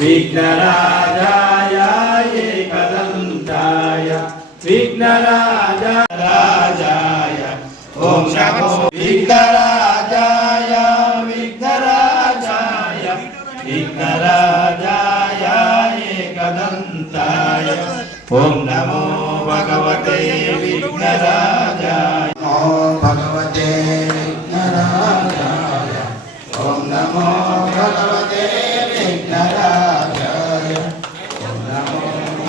विघ्नराजाय एकदन्ताय विघ्नराजाय राजाय ॐ नमो विघ्नराजाय विघ्नराजाय विघ्नराजाय एकदन्ताय ॐ नमो भगवते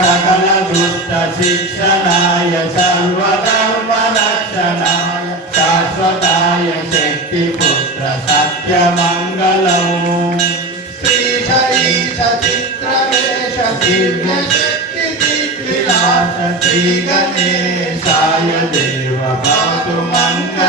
సకల దుష్ట శిక్షణాయ సర్వధర్మరక్షణాయ శాశ్వతాయ శక్తి పుత్ర సత్య శ్రీ చిత్రవేష దిగ్విలాస శ్రీ గణేశాయ దేవ భవతు మంగళ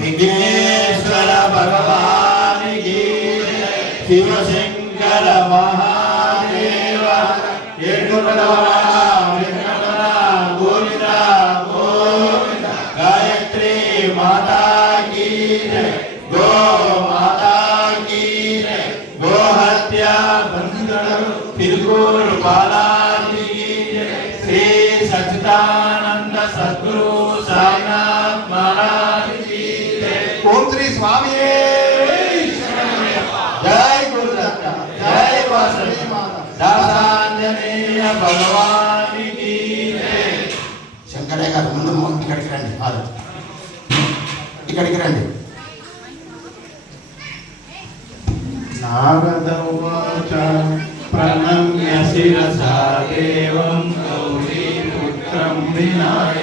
విఘ్నేశ్వర భగవానికి శివశంకర మహాదేవ ఏడుకొండల వెంకటరమణ గోవింద స్వామి జై శంకరే గారు ముందు ఇక్కడికి రండి ఇక్కడికి రండి. నారదవాచ ప్రణమ్య శిరసా దేవం గౌరీ పుత్రం వినాయ.